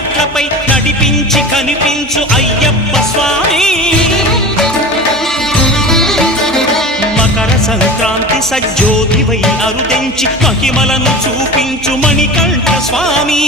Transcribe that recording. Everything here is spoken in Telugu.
మెట్లపై నడిపించి కనిపించు అయ్యప్ప స్వామి మకర సంక్రాంతి సజ్జోతివై అరుదెంచి మహిమలను చూపించు మణికంఠ స్వామి